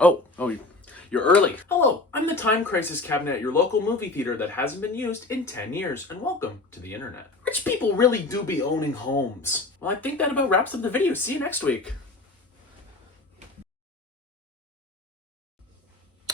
You're early. Hello, I'm the Time Crisis Cabinet at your local movie theater that hasn't been used in 10 years, and welcome to the internet. Rich people really do be owning homes. Well, I think that about wraps up the video. See you next week.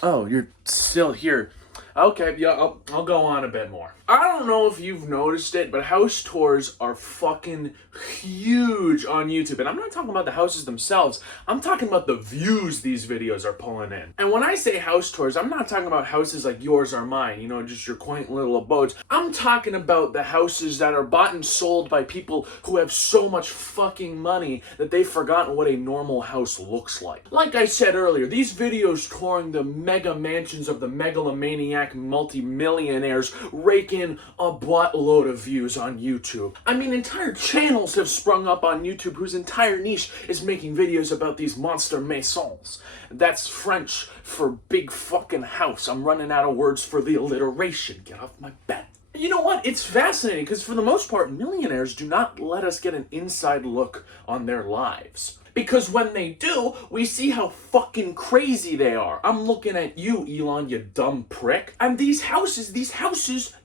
Oh, you're still here. Okay, yeah, I'll go on a bit more. I don't know if you've noticed it, but house tours are fucking huge on YouTube. And I'm not talking about the houses themselves. I'm talking about the views these videos are pulling in. And when I say house tours, I'm not talking about houses like yours or mine, you know, just your quaint little abodes. I'm talking about the houses that are bought and sold by people who have so much fucking money that they've forgotten what a normal house looks like. Like I said earlier, these videos touring the mega mansions of the megalomaniac multi-millionaires rake in a buttload of views on YouTube. I mean, entire channels have sprung up on YouTube whose entire niche is making videos about these monster maisons. That's French for big fucking house. I'm running out of words for the alliteration. Get off my back. You know what? It's fascinating because for the most part, millionaires do not let us get an inside look on their lives. Because when they do, we see how fucking crazy they are. I'm looking at you, Elon, you dumb prick. And these houses,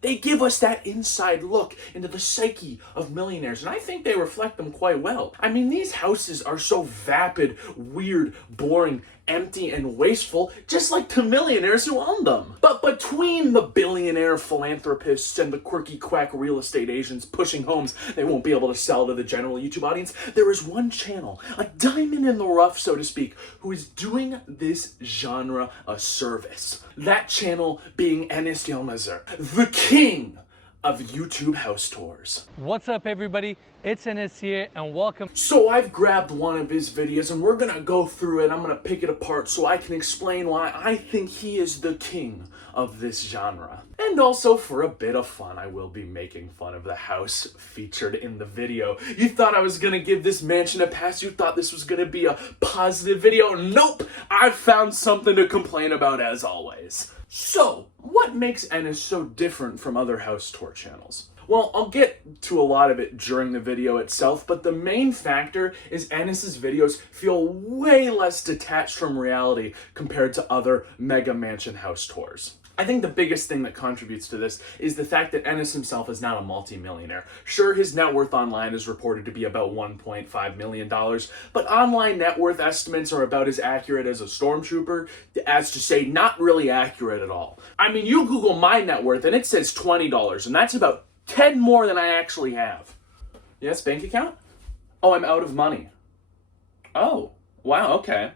they give us that inside look into the psyche of millionaires. And I think they reflect them quite well. I mean, these houses are so vapid, weird, boring, empty, and wasteful, just like the millionaires who own them. But between the billionaire philanthropists and the quirky quack real estate agents pushing homes they won't be able to sell to the general YouTube audience, there is one channel, a diamond in the rough, so to speak, who is doing this genre a service. That channel being Enes Yilmazer, the king of YouTube house tours. What's up, everybody? It's Enes here, and welcome. So I've grabbed one of his videos and we're gonna go through it. I'm gonna pick it apart so I can explain why I think he is the king of this genre. And also, for a bit of fun, I will be making fun of the house featured in the video. You thought I was gonna give this mansion a pass? You thought this was gonna be a positive video? Nope! I found something to complain about as always. So, what makes Enes so different from other house tour channels? Well, I'll get to a lot of it during the video itself, but the main factor is Enes's videos feel way less detached from reality compared to other mega mansion house tours. I think the biggest thing that contributes to this is the fact that Enes himself is not a multi-millionaire. Sure, his net worth online is reported to be about $1.5 million, but online net worth estimates are about as accurate as a stormtrooper, as to say not really accurate at all. I mean, you Google my net worth and it says $20, and that's about 10 more than I actually have. Yes, bank account? Oh, I'm out of money. Oh, wow, okay.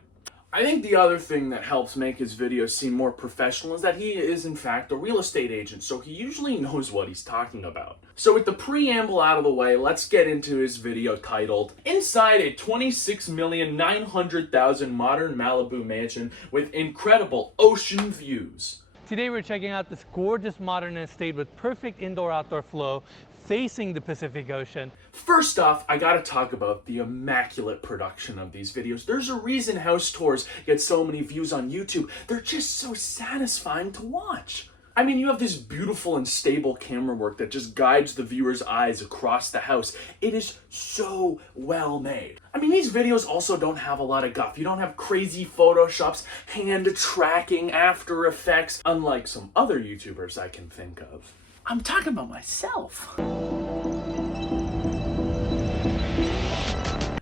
I think the other thing that helps make his videos seem more professional is that he is in fact a real estate agent, so he usually knows what he's talking about. So with the preamble out of the way, let's get into his video titled Inside a $26,900,000 modern Malibu mansion with incredible ocean views. Today we're checking out this gorgeous modern estate with perfect indoor-outdoor flow facing the Pacific Ocean. First off, I gotta talk about the immaculate production of these videos. There's a reason house tours get so many views on YouTube. They're just so satisfying to watch. I mean, you have this beautiful and stable camera work that just guides the viewer's eyes across the house. It is so well made. I mean, these videos also don't have a lot of guff. You don't have crazy photoshops, hand tracking, After Effects, unlike some other YouTubers I can think of. I'm talking about myself.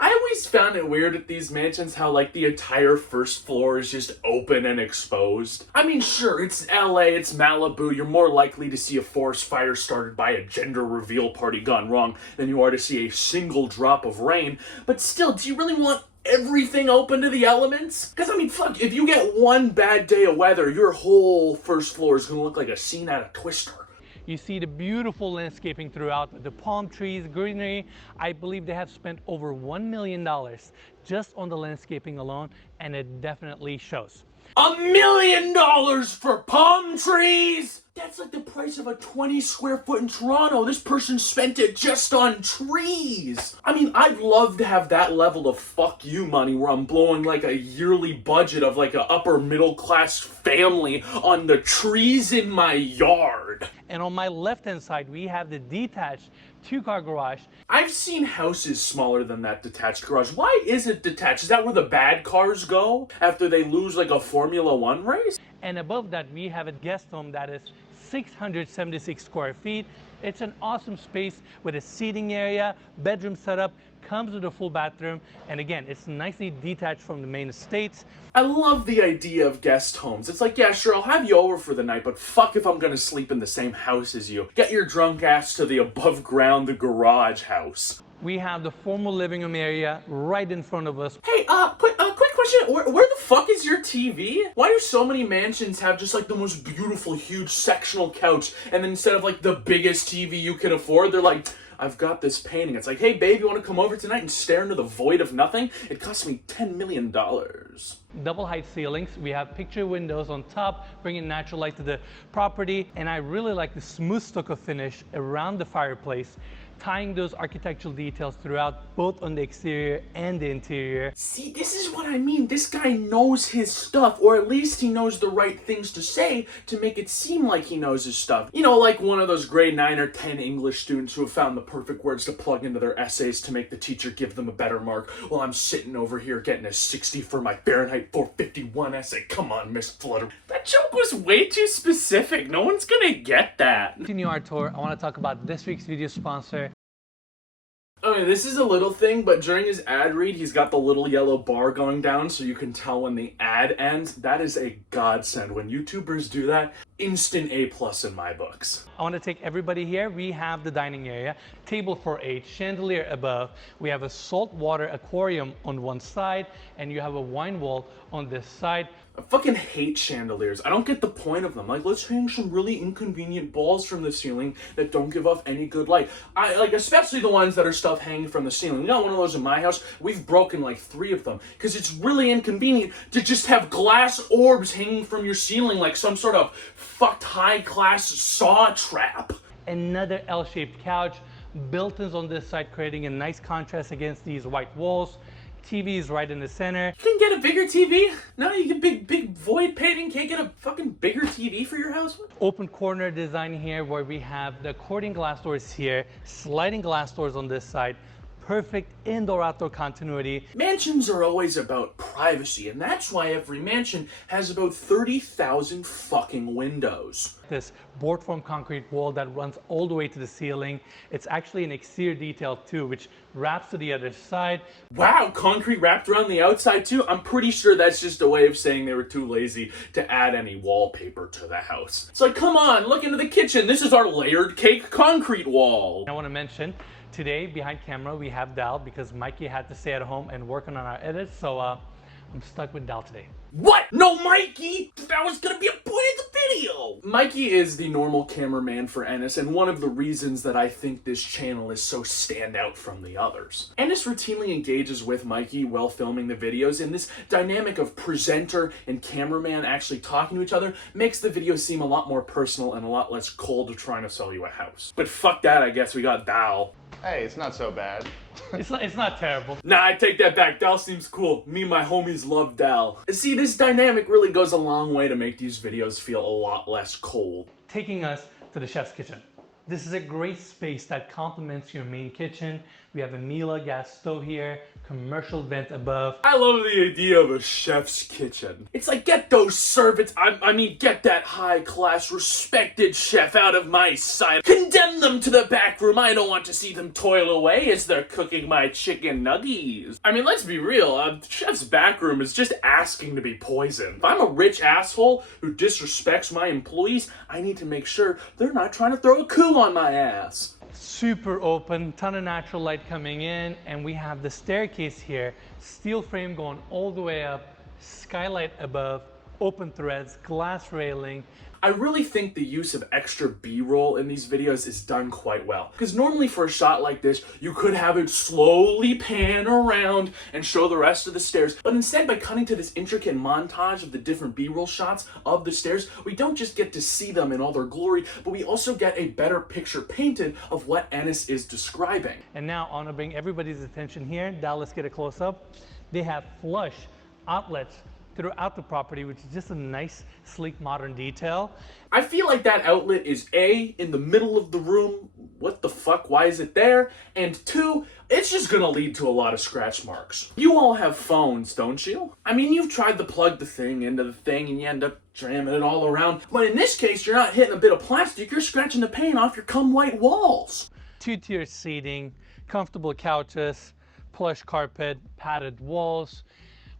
I always found it weird at these mansions how like the entire first floor is just open and exposed. I mean, sure, it's LA, it's Malibu, you're more likely to see a forest fire started by a gender reveal party gone wrong than you are to see a single drop of rain, but still, do you really want everything open to the elements? Because I mean, fuck, if you get one bad day of weather, your whole first floor is gonna look like a scene out of Twister. You see the beautiful landscaping throughout, the palm trees, greenery. I believe they have spent over $1 million just on the landscaping alone, and it definitely shows. $1 million for palm trees? That's like the price of a 20 square foot in Toronto. This person spent it just on trees. I mean, I'd love to have that level of fuck you money where I'm blowing like a yearly budget of like an upper middle class family on the trees in my yard. And on my left-hand side, we have the detached 2-car garage. I've seen houses smaller than that detached garage. Why is it detached? Is that where the bad cars go after they lose like a Formula One race? And above that, we have a guest home that is 676 square feet. It's an awesome space with a seating area, bedroom setup, comes with a full bathroom, and again, it's nicely detached from the main estate. I love the idea of guest homes. It's like, yeah, sure, I'll have you over for the night, but fuck if I'm gonna sleep in the same house as you. Get your drunk ass to the above ground, the garage house. We have the formal living room area right in front of us. Hey, quick question. Where the fuck is your TV? Why do so many mansions have just like the most beautiful, huge sectional couch, and then instead of like the biggest TV you can afford, they're like, I've got this painting. It's like, hey babe, you want to come over tonight and stare into the void of nothing? It cost me $10 million. Double height ceilings. We have picture windows on top, bringing natural light to the property. And I really like the smooth stucco finish around the fireplace, tying those architectural details throughout, both on the exterior and the interior. See, this is what I mean. This guy knows his stuff, or at least he knows the right things to say to make it seem like he knows his stuff. You know, like one of those grade 9 or 10 English students who have found the perfect words to plug into their essays to make the teacher give them a better mark, while I'm sitting over here getting a 60 for my Fahrenheit 451 essay. Come on, Miss Flutter. That joke was way too specific. No one's gonna get that. Continue our tour. I want to talk about this week's video sponsor. Okay, this is a little thing, but during his ad read, he's got the little yellow bar going down so you can tell when the ad ends. That is a godsend. When YouTubers do that, instant A+ in my books. I want to take everybody here. We have the dining area, table for 8, chandelier above. We have a saltwater aquarium on one side, and you have a wine wall on this side. I fucking hate chandeliers. I don't get the point of them. Like, let's hang some really inconvenient balls from the ceiling that don't give off any good light. I like, especially the ones that are stuff hanging from the ceiling. We got one of those in my house. We've broken like 3 of them because it's really inconvenient to just have glass orbs hanging from your ceiling like some sort of fucked high-class saw trap. Another L-shaped couch, built-ins on this side, creating a nice contrast against these white walls. TV is right in the center. You can get a bigger TV? No, you get big void painting. Can't get a fucking bigger TV for your house? Open corner design here where we have the accordion glass doors here, sliding glass doors on this side. Perfect indoor-outdoor continuity. Mansions are always about privacy, and that's why every mansion has about 30,000 fucking windows. This board form concrete wall that runs all the way to the ceiling. It's actually an exterior detail too, which wraps to the other side. Wow, concrete wrapped around the outside too? I'm pretty sure that's just a way of saying they were too lazy to add any wallpaper to the house. It's like, come on, look into the kitchen. This is our layered cake concrete wall. I want to mention, today behind camera we have Dal because Mikey had to stay at home and working on our edits, so I'm stuck with Dal today. What? No Mikey? That was gonna be a point of the video! Mikey is the normal cameraman for Ennis, and one of the reasons that I think this channel is so standout from the others. Ennis routinely engages with Mikey while filming the videos, and this dynamic of presenter and cameraman actually talking to each other makes the video seem a lot more personal and a lot less cold trying to sell you a house. But fuck that, I guess we got Dal. Hey, it's not so bad. It's not terrible. Nah, I take that back. Dal seems cool. Me and my homies love Dal. See, this dynamic really goes a long way to make these videos feel a lot less cold. Taking us to the chef's kitchen. This is a great space that complements your main kitchen. We have a Miele gas stove here, commercial vent above. I love the idea of a chef's kitchen. It's like, get those servants, I mean, get that high-class, respected chef out of my sight. Condemn them to the back room. I don't want to see them toil away as they're cooking my chicken nuggies. I mean, let's be real. The chef's back room is just asking to be poisoned. If I'm a rich asshole who disrespects my employees, I need to make sure they're not trying to throw a coup on my ass. Super open, ton of natural light coming in, and we have the staircase here, steel frame going all the way up, skylight above, open threads, glass railing. I really think the use of extra B-roll in these videos is done quite well. Because normally for a shot like this, you could have it slowly pan around and show the rest of the stairs. But instead, by cutting to this intricate montage of the different B-roll shots of the stairs, we don't just get to see them in all their glory, but we also get a better picture painted of what Ennis is describing. And now I want to bring everybody's attention here. Now let's get a close-up. They have flush outlets throughout the property, which is just a nice, sleek, modern detail. I feel like that outlet is A, in the middle of the room, what the fuck, why is it there? And two, it's just gonna lead to a lot of scratch marks. You all have phones, don't you? I mean, you've tried to plug the thing into the thing and you end up jamming it all around. But in this case, you're not hitting a bit of plastic, you're scratching the paint off your white walls. Two-tier seating, comfortable couches, plush carpet, padded walls,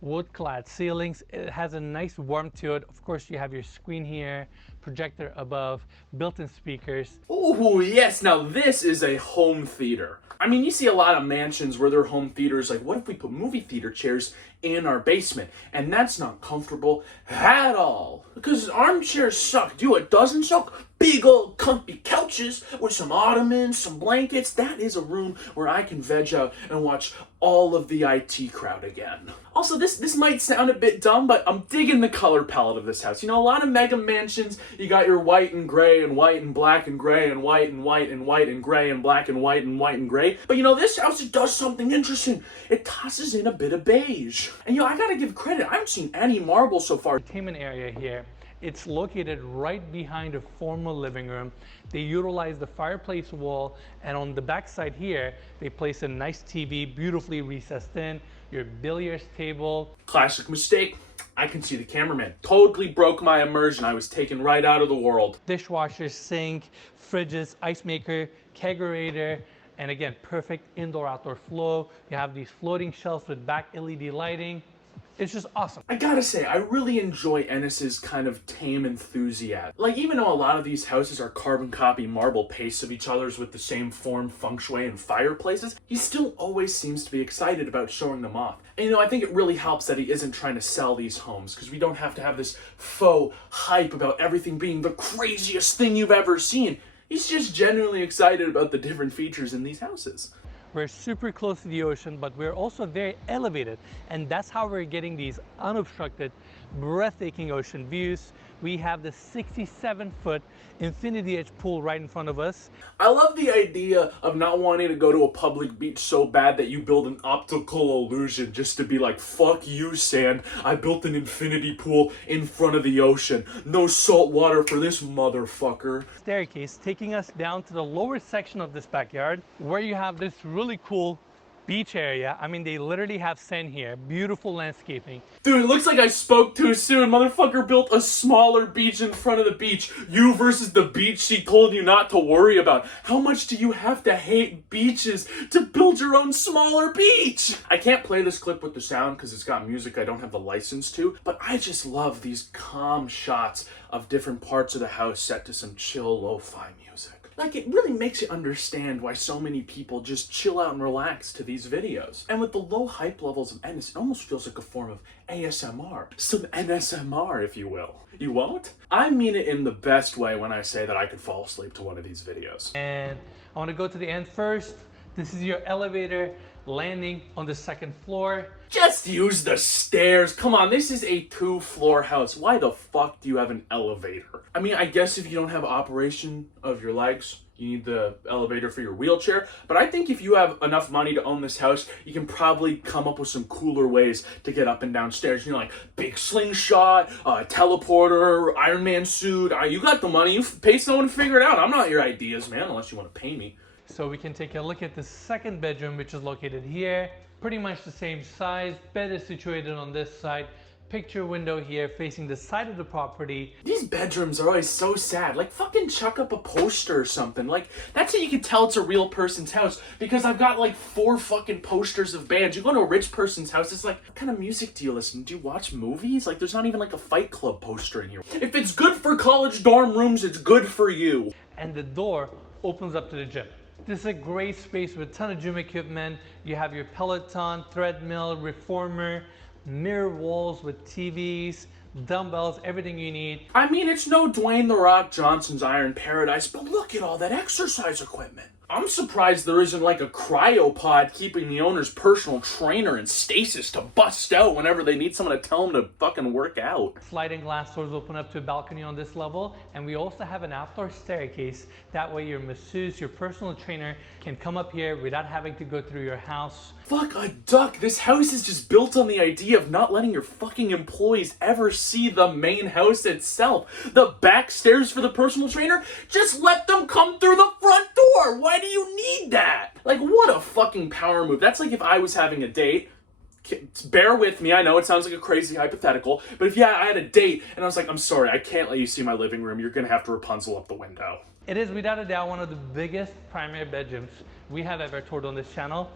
wood-clad ceilings. It has a nice warmth to it. Of course, you have your screen here, projector above, built-in speakers. Oh yes, now this is a home theater. I mean, you see a lot of mansions where their home theaters, like, what if we put movie theater chairs in our basement? And that's not comfortable at all. Because armchairs suck. Do it doesn't suck? Big old comfy couches with some ottomans, some blankets. That is a room where I can veg out and watch all of the IT crowd again. Also, this might sound a bit dumb, but I'm digging the color palette of this house. You know, a lot of mega mansions, you got your white and gray and white and black and gray and white and white and white and gray and black and white and white and gray. But you know, this house, it does something interesting. It tosses in a bit of beige. And you know, I gotta give credit. I haven't seen any marble so far. Entertainment area here. It's located right behind a formal living room. They utilize the fireplace wall, and on the back side here, they place a nice TV, beautifully recessed in, your billiards table. Classic mistake. I can see the cameraman. Totally broke my immersion. I was taken right out of the world. Dishwasher, sink, fridges, ice maker, kegerator, and again, perfect indoor-outdoor flow. You have these floating shelves with back LED lighting. It's just awesome. I gotta say, I really enjoy Ennis's kind of tame enthusiasm. Like, even though a lot of these houses are carbon copy marble pastes of each other's with the same form, feng shui, and fireplaces, he still always seems to be excited about showing them off. And you know, I think it really helps that he isn't trying to sell these homes, because we don't have to have this faux hype about everything being the craziest thing you've ever seen. He's just genuinely excited about the different features in these houses. We're super close to the ocean, but we're also very elevated. And that's how we're getting these unobstructed, breathtaking ocean views. We have the 67-foot infinity edge pool right in front of us. I love the idea of not wanting to go to a public beach so bad that you build an optical illusion just to be like, fuck you, sand. I built an infinity pool in front of the ocean. No salt water for this motherfucker. Staircase taking us down to the lower section of this backyard, where you have this really cool beach area. I mean, they literally have sand here. Beautiful landscaping. Dude, it looks like I spoke too soon. Motherfucker built a smaller beach in front of the beach. You versus the beach she told you not to worry about. How much do you have to hate beaches to build your own smaller beach? I can't play this clip with the sound because it's got music I don't have the license to, but I just love these calm shots of different parts of the house set to some chill lo-fi music. Like, it really makes you understand why so many people just chill out and relax to these videos. And with the low hype levels of Ennis, it almost feels like a form of ASMR. Some NSMR, if you will. You won't? I mean it in the best way when I say that I could fall asleep to one of these videos. And I want to go to the end first. This is your elevator landing on the second floor. Just use the stairs. Come on, this is a 2-floor house. Why the fuck do you have an elevator? I mean, I guess if you don't have operation of your legs, you need the elevator for your wheelchair. But I think if you have enough money to own this house, you can probably come up with some cooler ways to get up and down stairs. You know, like big slingshot, teleporter, Iron Man suit. You got the money. You pay someone to figure it out. I'm not your ideas, man, unless you want to pay me. So we can take a look at the second bedroom, which is located here. Pretty much the same size. Bed is situated on this side. Picture window here facing the side of the property. These bedrooms are always so sad. Like, fucking chuck up a poster or something. Like, that's how you can tell it's a real person's house. Because I've got like 4 fucking posters of bands. You go to a rich person's house, it's like, what kind of music do you listen to? Do you watch movies? Like, there's not even like a Fight Club poster in here. If it's good for college dorm rooms, it's good for you. And the door opens up to the gym. This is a great space with a ton of gym equipment. You have your Peloton, treadmill, reformer, mirror walls with TVs, dumbbells, everything you need. I mean, it's no Dwayne "The Rock" Johnson's Iron Paradise, but look at all that exercise equipment. I'm surprised there isn't like a cryopod keeping the owner's personal trainer in stasis to bust out whenever they need someone to tell them to fucking work out. Sliding glass doors open up to a balcony on this level, and we also have an outdoor staircase. That way your masseuse, your personal trainer, can come up here without having to go through your house. Fuck a duck. This house is just built on the idea of not letting your fucking employees ever see the main house itself. The back stairs for the personal trainer? Just let them come through the front door. Why do you need that? Like, what a fucking power move. That's like if I was having a date. Bear with me, I know it sounds like a crazy hypothetical, but if I had a date and I was like, I'm sorry, I can't let you see my living room, you're gonna have to Rapunzel up the window. It is without a doubt one of the biggest primary bedrooms we have ever toured on this channel,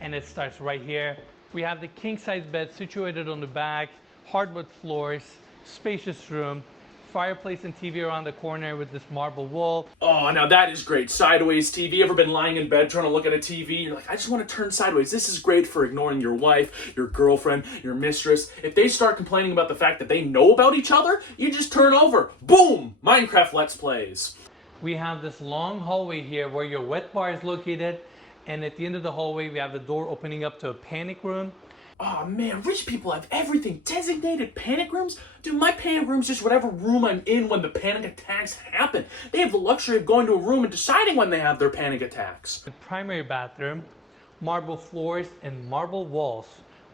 and it starts right here. We have the king size bed situated on the back, hardwood floors, spacious room, fireplace and TV around the corner with this marble wall. Oh, now that is great. Sideways TV. Ever been lying in bed trying to look at a TV? You're like, I just want to turn sideways. This is great for ignoring your wife, your girlfriend, your mistress. If they start complaining about the fact that they know about each other, you just turn over. Boom! Minecraft Let's Plays. We have this long hallway here where your wet bar is located, and at the end of the hallway we have the door opening up to a panic room. Oh man, rich people have everything. Designated panic rooms? Dude, my panic room's just whatever room I'm in when the panic attacks happen. They have the luxury of going to a room and deciding when they have their panic attacks. The primary bathroom, marble floors and marble walls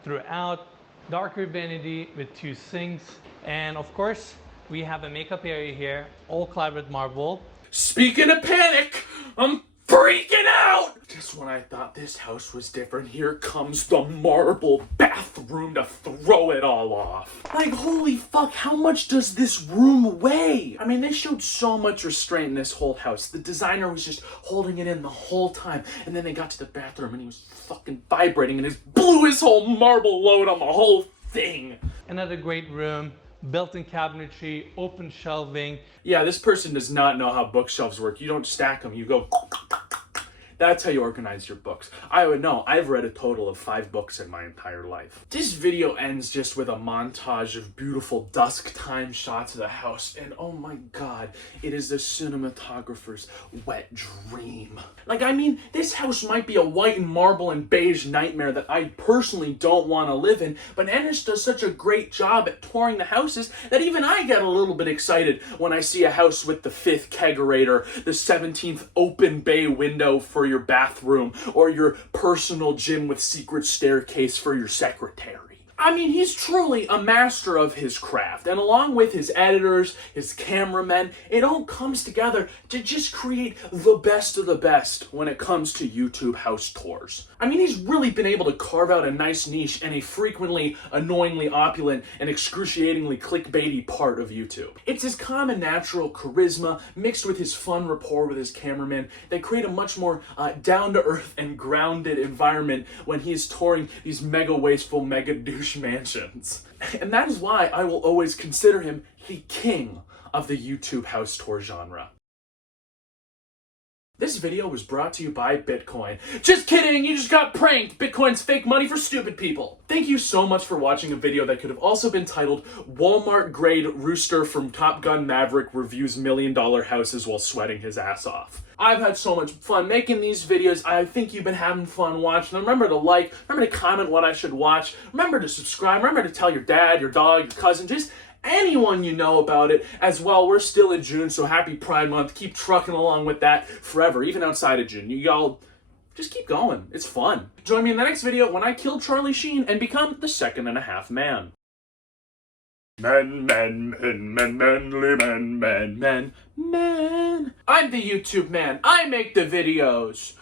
throughout, darker vanity with 2 sinks, and of course we have a makeup area here, all clad with marble. Speaking of panic, I'm freaking out! Just when I thought this house was different, here comes the marble bathroom to throw it all off. Like, holy fuck, how much does this room weigh? I mean, they showed so much restraint in this whole house. The designer was just holding it in the whole time, and then they got to the bathroom and he was fucking vibrating and just blew his whole marble load on the whole thing. Another great room. Built-in cabinetry, open shelving. Yeah, this person does not know how bookshelves work. You don't stack them, you go... That's how you organize your books. I would know. I've read a total of 5 books in my entire life. This video ends just with a montage of beautiful dusk time shots of the house, and oh my god, it is the cinematographer's wet dream. Like, I mean, this house might be a white and marble and beige nightmare that I personally don't want to live in, but Ennis does such a great job at touring the houses that even I get a little bit excited when I see a house with the 5th kegerator, the 17th open bay window for your bathroom, or your personal gym with secret staircase for your secretary. I mean, he's truly a master of his craft, and along with his editors, his cameramen, it all comes together to just create the best of the best when it comes to YouTube house tours. I mean, he's really been able to carve out a nice niche in a frequently annoyingly opulent and excruciatingly clickbaity part of YouTube. It's his calm and natural charisma mixed with his fun rapport with his cameraman that create a much more down-to-earth and grounded environment when he is touring these mega wasteful, mega douche mansions. And that is why I will always consider him the king of the YouTube house tour genre. This video was brought to you by Bitcoin. Just kidding, you just got pranked! Bitcoin's fake money for stupid people. Thank you so much for watching a video that could have also been titled Walmart grade rooster from Top Gun Maverick reviews $1 million houses while sweating his ass off. I've had so much fun making these videos. I think you've been having fun watching them. Remember to like, remember to comment what I should watch, remember to subscribe, remember to tell your dad, your dog, your cousin, just anyone you know about it. As well, we're still in June, so happy Pride Month. Keep trucking along with that forever, even outside of June. You all just keep going. It's fun. Join me in the next video when I kill Charlie Sheen and become the 2.5 man. Men, manly men. I'm the YouTube man. I make the videos.